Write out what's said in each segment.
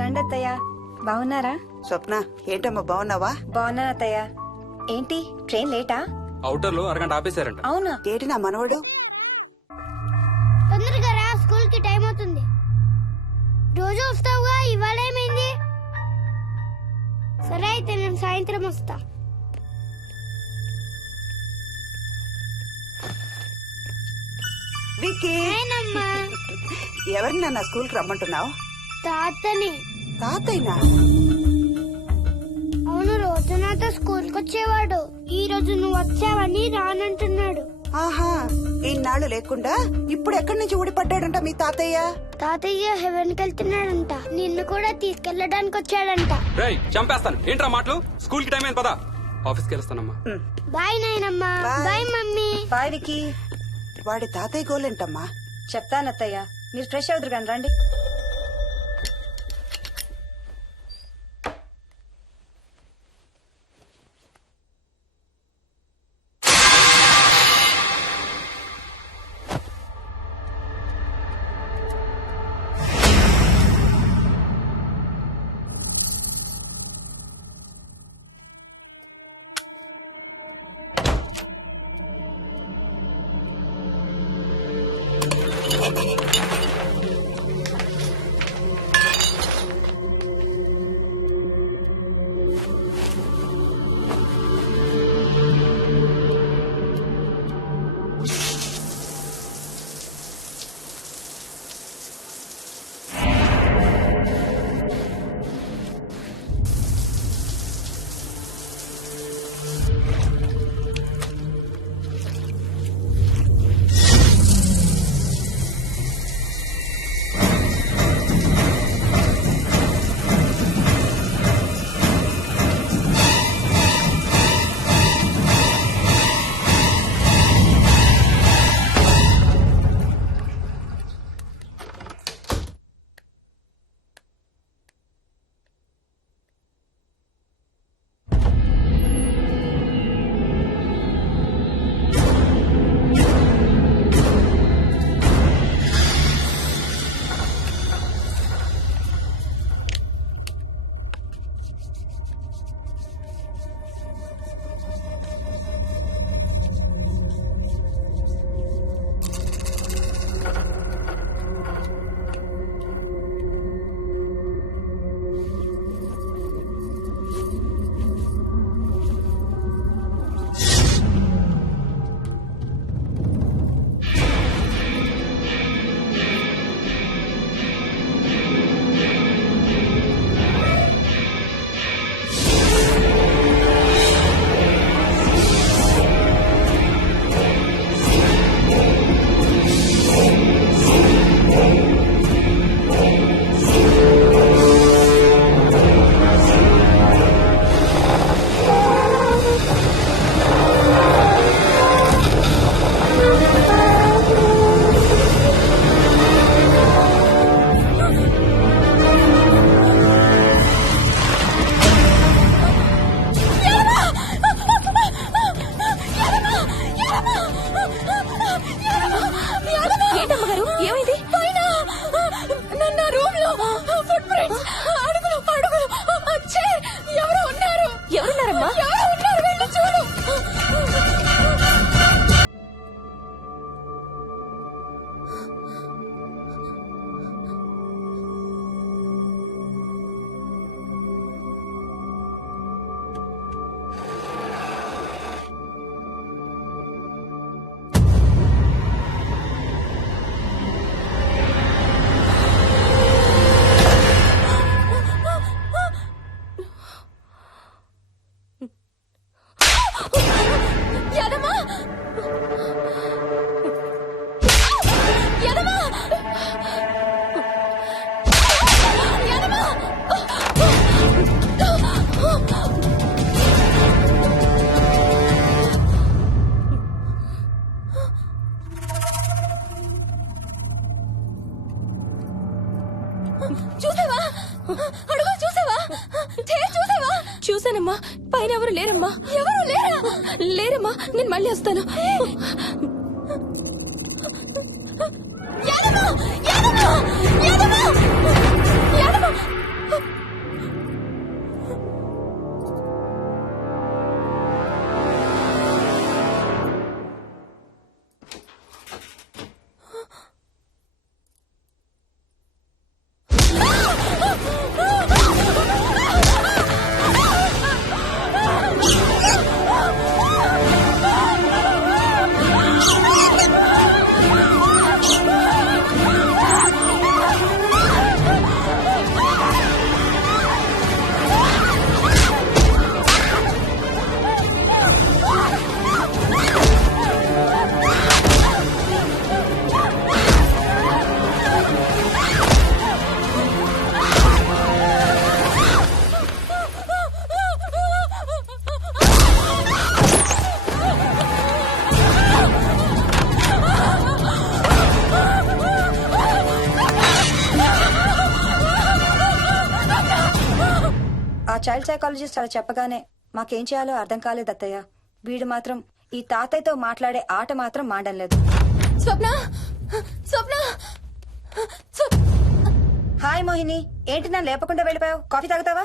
రండి అత్తయ్య. బాగున్నారా? స్వప్న ఏంటమ్మా బాగున్నావా? బాగున్నాను అత్తయ్య. ఏంటి ట్రైన్ లేటా? అవుటర్ లో అరగంట ఆపేశారంట. అవునా? ఏంటి నా మనవడు? తొందరగా రా, స్కూల్ కి టైం అవుతుంది. రోజు వస్తావుగా, ఇవాళ ఏమైంది? సరే అయితే నేను సాయంత్రం వస్తా. విక్కీ, నేనమ్మా. ఎవరిని నాన్న స్కూల్ కి రమ్మంటున్నావు? తాతని. తాతయ్యనా? అవును, రోజు నాతో స్కూల్ కి వచ్చేవాడు. ఈ రోజు నువ్వు వచ్చావని రానంటున్నాడు. ఆహా, ఇన్నాళ్ళు లేకుండా ఇప్పుడు ఎక్కడి నుంచి ఊడిపడ్డాడంట మీ తాతయ్య? తాతయ్య హెవెన్ కి వెళ్తున్నాడంట. నిన్ను కూడా తీసుకెళ్లడానికి వచ్చాడంట. రేయ్ చంపేస్తాను. ఏంట్రా మాటలు? స్కూల్ కి టైం అయింది, పదా. ఆఫీస్కి వెళ్తానమ్మా. బాయ్ నాయనమ్మా. Bye. Bye mummy. Bye Vicky. వాడి తాతయ్య గోలేంటమ్మా? చెప్తాను అత్తయ్య, మీరు ఫ్రెష్ అవుతురు కానీ రండి. ఏంటమ్మగారు, ఏమైంది? ఎవరున్నారమ్మా? చూసావా? అడుగు చూసావా? చూసావా? చూసానమ్మా. పైన ఎవరు లేరమ్మా. ఎవరు లేరా? లేరమ్మా, నేను మళ్ళీ వస్తాను. యాదమ్మ! యాదమ్మ! యాదమ్మ! యాదమ్మ! చైల్డ్ సైకాలజిస్ట్ అలా చెప్పగానే మాకేం చేయాలో అర్థం కాలేదు అత్తయ్య. వీడు మాత్రం ఈ తాతయ్యతో మాట్లాడే ఆట మాత్రం మాడం లేదు. స్వప్న స్వప్న హాయ్ మోహిని, ఏంటి నన్ను లేపకుండా వెళ్ళిపోయావు? కాఫీ తాగుతావా?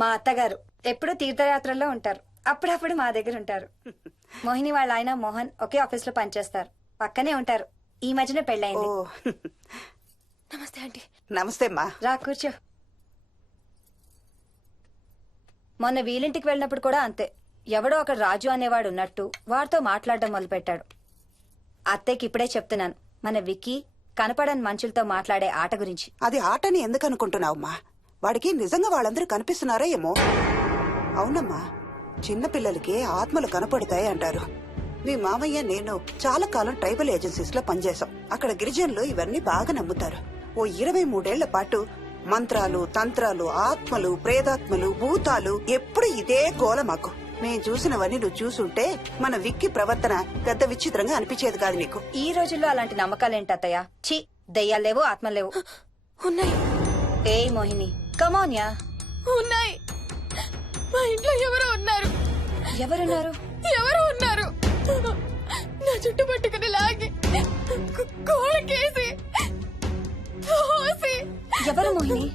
మా అత్తగారు ఎప్పుడూ తీర్థయాత్రల్లో ఉంటారు, అప్పుడప్పుడు మా దగ్గర ఉంటారు. మోహిని వాళ్ళ ఆయన మోహన్ ఒకే ఆఫీస్ లో పనిచేస్తారు, పక్కనే ఉంటారు. ఈ మధ్యన ఓ పెళ్ళైంది. నమస్తే ఆంటీ. నమస్తే అమ్మా. రా కూర్చో. మొన్న వీలింటికి వెళ్ళినప్పుడు కూడా అంతే. ఎవడో ఒక రాజు అనేవాడు ఉన్నట్టు వాడితో మాట్లాడడం మొదలుపెట్టాడు. అత్తయ్యకి ఇప్పుడే చెప్తున్నాను, మన విక్కీ కనపడని మనుషులతో మాట్లాడే ఆట గురించి. అది ఆటని ఎందుకు అనుకుంటున్నావమ్మా? వాడికి నిజంగా వాళ్ళందరూ కనిపిస్తున్నారా ఏమో. అవునమ్మా, చిన్నపిల్లలకి ఆత్మలు కనపడతాయి అంటారు. మీ మామయ్య నేను చాలా కాలం ట్రైబల్ ఏజెన్సీస్ లో పనిచేశాం. అక్కడ గిరిజనులు ఇవన్నీ బాగా నమ్ముతారు. ఓ 23 పాటు మంత్రాలు, తంత్రాలు, ఆత్మలు, ప్రేతాత్మలు, భూతాలు, ఎప్పుడు ఇదే గోల మాకు. మేం చూసినవన్నీ నువ్వు చూసుంటే మన విక్కి ప్రవర్తన పెద్ద విచిత్రంగా అనిపించేది కాదు నీకు. ఈ రోజుల్లో అలాంటి నమ్మకాలేంటి అత్తయ్య? ఛీ, దెయ్యాలేవు ఆత్మలేవు. ఉన్నాయి ఏయ్ మోహిని, కమోన్యా. ఉన్నాయి. మా ఇంట్లో ఎవరో ఉన్నారు. ఎవరున్నారు? ఎవరో ఉన్నారు. నా చుట్టు పట్టుకుని లాగి కోళ్ళకేసి తోసి. ఎవరు మోహిని?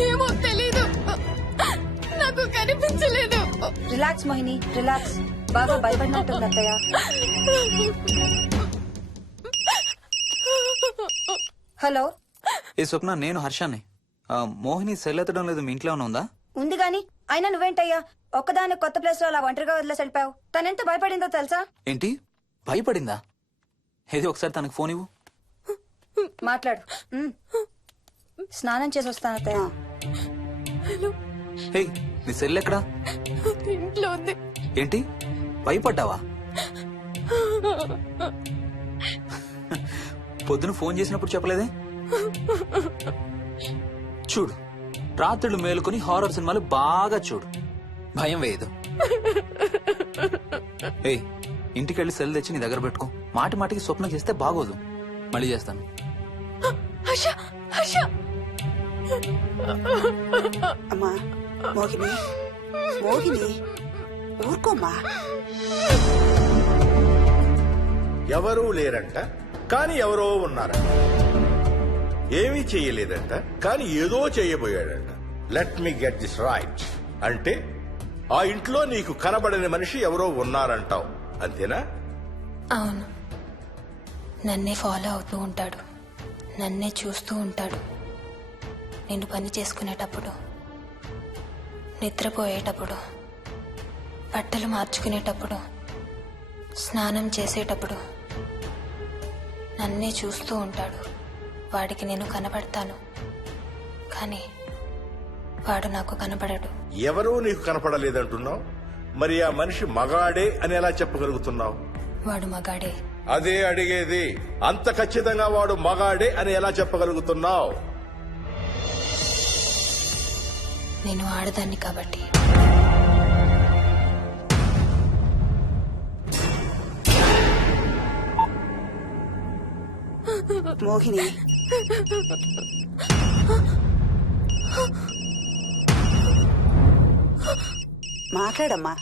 ఏమో తెలీదు, నాకు కనిపించలేదు. Relax Mohini, relax. బాగా భయపడినట్టుంది అత్తయ్య. హలో. ఏ స్వప్న, నేను హర్షాన్ని. మోహిని సెల్ ఎత్తడం లేదు, మీ ఇంట్లో ఉందా? ఉంది గాని అయినా నువ్వేంటయ్యా ఒక్కదాని కొత్త ప్లేస్ లో అలా ఒంటరిగా వదిలేసి వెళ్ళిపోయావు? తనెంత భయపడిందో తెలుసా? ఏంటి, భయపడిందా? ఏది ఒకసారి తనకు ఫోన్ ఇవ్వు. మాట్లాడు. స్నానం చేసి వస్తాను అత్తయ్య. హే, నీ సెల్ ఎక్కడా? ఇంట్లో ఉంది. ఏంటి, భయపడ్డావా? పొద్దున ఫోన్ చేసినప్పుడు చెప్పలేదే? చూడు, రాత్రులు మేలుకొని హారర్ సినిమాలు బాగా చూడు, భయం వేయదు. ఏ, ఇంటికెళ్ళి సెల్ తెచ్చి నీ దగ్గర పెట్టుకో. మాటి మాటికి స్వప్నం చేస్తే బాగోదు. మళ్ళీ చేస్తాను. హర్ష, హర్ష. అమ్మా మోహిని, మోహిని ఊరుకోమ్మా. ఎవరూ లేరంట, కానీ ఎవరో ఉన్నారంట. ఏమీ చెయ్యలేదంట, కానీ ఏదో చెయ్యబోయాడంట. Let me get this right. అంటే ఆ ఇంట్లో నీకు కనబడని మనిషి ఎవరో ఉన్నారంటావు, అంతేనా? అవును, నన్నే ఫాలో అవుతూ ఉంటాడు, నన్నే చూస్తూ ఉంటాడు. నేను పని చేసుకునేటప్పుడు, నిద్రపోయేటప్పుడు, బట్టలు మార్చుకునేటప్పుడు, స్నానం చేసేటప్పుడు నన్నే చూస్తూ ఉంటాడు. వాడికి నేను కనపడతాను, కానీ వాడు నాకు కనపడడు. ఎవరూ నీకు కనపడలేదంటున్నావు, మరి ఆ మనిషి మగాడే అని ఎలా చెప్పగలుగుతున్నావు? వాడు మగాడే. అదే అడిగేది, అంత ఖచ్చితంగా వాడు మగాడే అని ఎలా చెప్పగలుగుతున్నావు? నేను ఆడదాన్ని కాబట్టి. మోహిని, మాట్లాడమ్మా.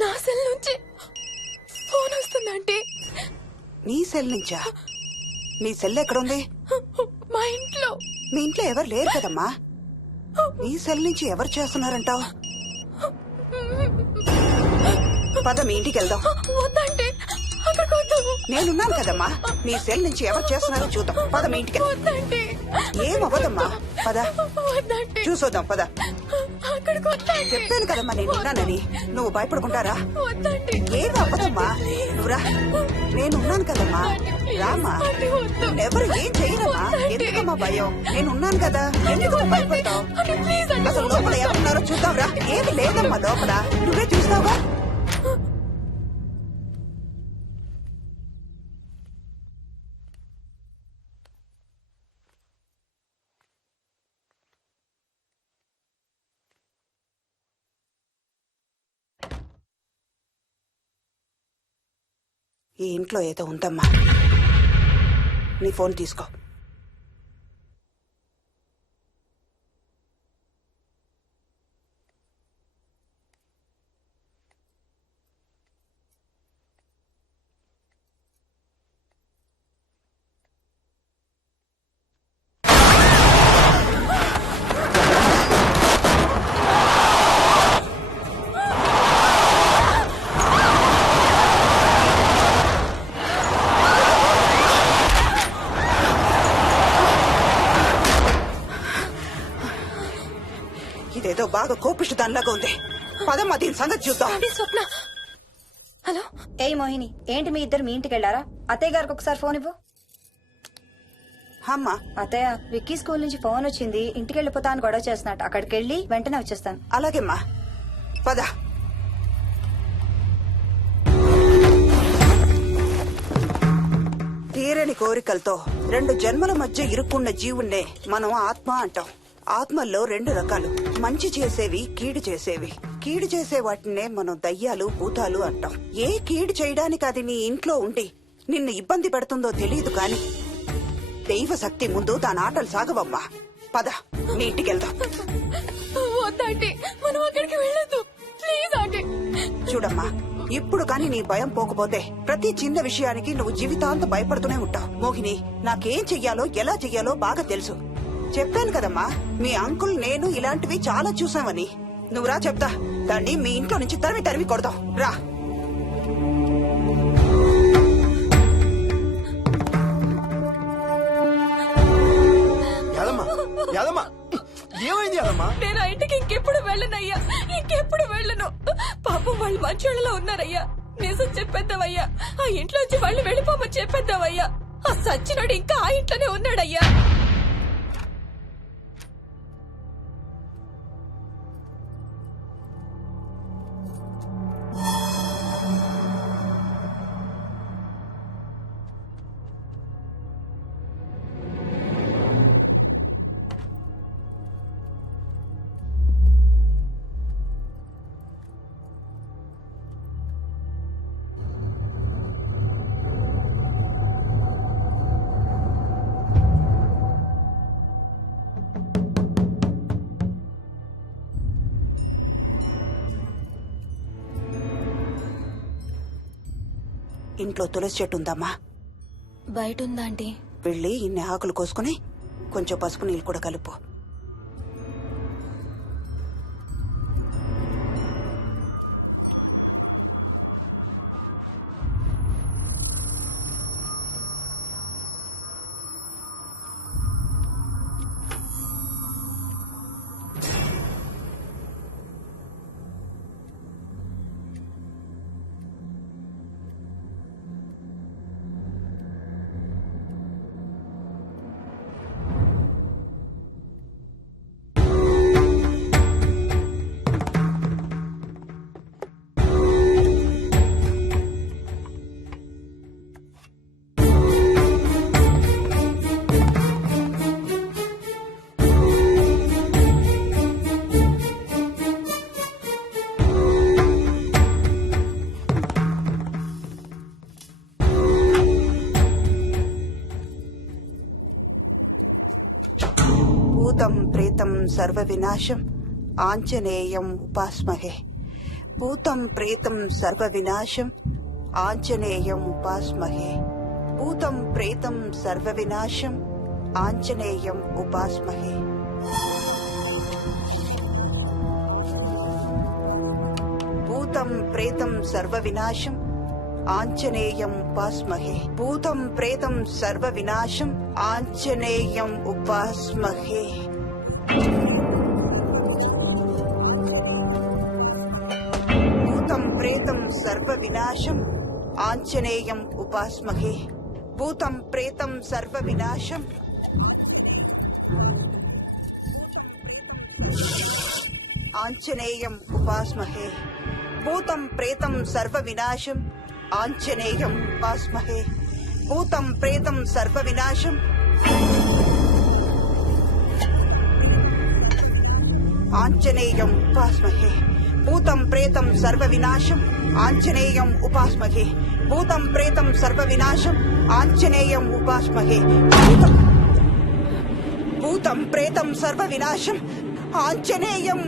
నా సెల్ నుంచి ఫోన్ వస్తుందంటే. నీ సెల్ నుంచా? నీ సెల్ ఎక్కడుంది? మా ఇంట్లో. మీ ఇంట్లో ఎవరు లేరు కదమ్మా. నీ సెల్ నుంచి ఎవరు చేస్తున్నారంటావు? పద మీ ఇంటికి వెళ్దాం. వద్దంటే అక్కడికి వద్దు. నేనున్నాను కదమ్మా, నీ సెల్ నుంచి ఎవరు చేస్తున్నారో చూద్దాం. పద మీ ఇంటికి. వద్దంటే. ఏమవ్వదమ్మా, పద వద్దంటే. చూసొద్దాం, పద. అక్కడికి వద్దంటే. చెప్పాను కదమ్మా నేనున్నానని. నువ్వు భయపడుకుంటారా? వద్దంటే. ఏం అవ్వదమ్మా, నువ్వురా. నేనున్నాను కదమ్మా, రామా. ఎవరు ఏం చేయరమ్మా. ఎందుకమ్మా భయం? నేనున్నాను కదా, ఎందుకు భయపడతావు? అసలు లోపల ఎవరున్నారో చూద్దాంరా. ఏమి లేదమ్మా లోపల, నువ్వే చూస్తావుగా. ఈ ఇంట్లో ఏదో ఉందమ్మా. నీ ఫోన్ తీసుకో. ఇదేదో బాగా కోపిష్టి దానిలాగా ఉంది. పదమ్మా దీని సంగతి చూద్దాం. స్వప్న. హలో. ఏయ్ మోహిని, ఏంటి మీ ఇద్దరు మీ ఇంటికి వెళ్ళారా? అత్తయ్య గారికి ఒకసారి ఫోన్ ఇవ్వు. అమ్మా అత్తయ్య, విక్కీ స్కూల్ నుంచి ఫోన్ వచ్చింది, ఇంటికి వెళ్ళిపోతా అని గొడవ చేస్తున్నట్టు. అక్కడికి వెళ్ళి వెంటనే వచ్చేస్తాను. అలాగేమ్మా పద. తీరని కోరికలతో 2 జన్మల మధ్య ఇరుక్కున్న జీవుణ్ణే మనం ఆత్మ అంటాం. ఆత్మల్లో 2 రకాలు, మంచి చేసేవి, కీడు చేసేవి. కీడు చేసే వాటినే మనం దయ్యాలు, భూతాలు అంటాం. ఏ కీడు చేయడానికి అది నీ ఇంట్లో ఉండి నిన్ను ఇబ్బంది పెడుతుందో తెలియదు కాని దైవ శక్తి ముందు దాని ఆటలు సాగవమ్మా. పద నీ ఇంటికి వెళ్దాం. వద్దంటే మనం అక్కడికి వెళ్ళొద్దు ప్లీజ్ ఆంటీ. చూడమ్మా, ఇప్పుడు కాని నీ భయం పోకపోతే ప్రతి చిన్న విషయానికి నువ్వు జీవితాంతం భయపడుతూనే ఉంటావు. మోహిని, నాకేం చెయ్యాలో ఎలా చెయ్యాలో బాగా తెలుసు. చెప్పాను కదమ్మా, మీ అంకుల్ నేను ఇలాంటివి చాలా చూసామని. నువ్వు రా చెప్తా. దాన్ని మీ ఇంట్లో నుంచి తరిమి కొడదాం. రా. ఏమైంది యాదమ్మా? నేను ఆ ఇంటికి ఇంకెప్పుడు వెళ్ళనయ్యా, ఇంకెప్పుడు వెళ్ళను. పాపం వాళ్ళు మంచోళ్ళలో ఉన్నారయ్యా. నిజం చెప్పేద్దామయ్యా, ఆ ఇంట్లోంచి వాళ్ళు వెళ్ళిపోమని చెప్పేద్దామయ్యా. ఆ సచ్చినోడు ఇంకా ఆ ఇంట్లోనే ఉన్నాడయ్యా. ఇంట్లో తులసి చెట్టు ఉందమ్మా. బయట ఉందా ఆంటీ? వెళ్ళి ఇన్ని ఆకులు కోసుకుని కొంచెం పసుపు నీళ్ళు కూడా కలుపు. భూతం ప్రేతం సర్వ వినాశం ఆంజనేయం ఉపాస్మహే. భూతం ప్రేతం సర్వ వినాశం ఆంజనేయం ఉపాస్మహే. భూతం ప్రేతం సర్వ వినాశం ఆంజనేయం ఉపాస్మహే. భూతం ప్రేతం సర్వ వినాశం ఆంజనేయం ఉపాస్మహే. భూతం ప్రేతం సర్వ వినాశం ఆంజనేయం ఉపాస్మహే. భూతం ప్రేతం సర్వ వినాశం ఆంజనేయం ఉపాస్మహే. భూతం ప్రేతం సర్వ వినాశం ఆంజనేయం ఉపాస్మహే. భూతం ప్రేతం సర్వ వినాశం ఆంజనేయం ఉపాస్మహే. భూతం ప్రేతం సర్వ వినాశం ఆంజనేయం ఉపాస్మహే. భూతం ప్రేతం సర్వ వినాశం ఆంజనేయం ఉపాస్మహే. భూతం ప్రేతం సర్వ వినాశం ఆంజనేయం ఉపాస్మహే. భూతం ప్రేతం సర్వ వినాశం Anjaneyam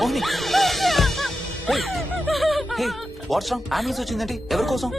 Mohini what's wrong? Ambulance వచ్చిందండి. ఎవరి కోసం?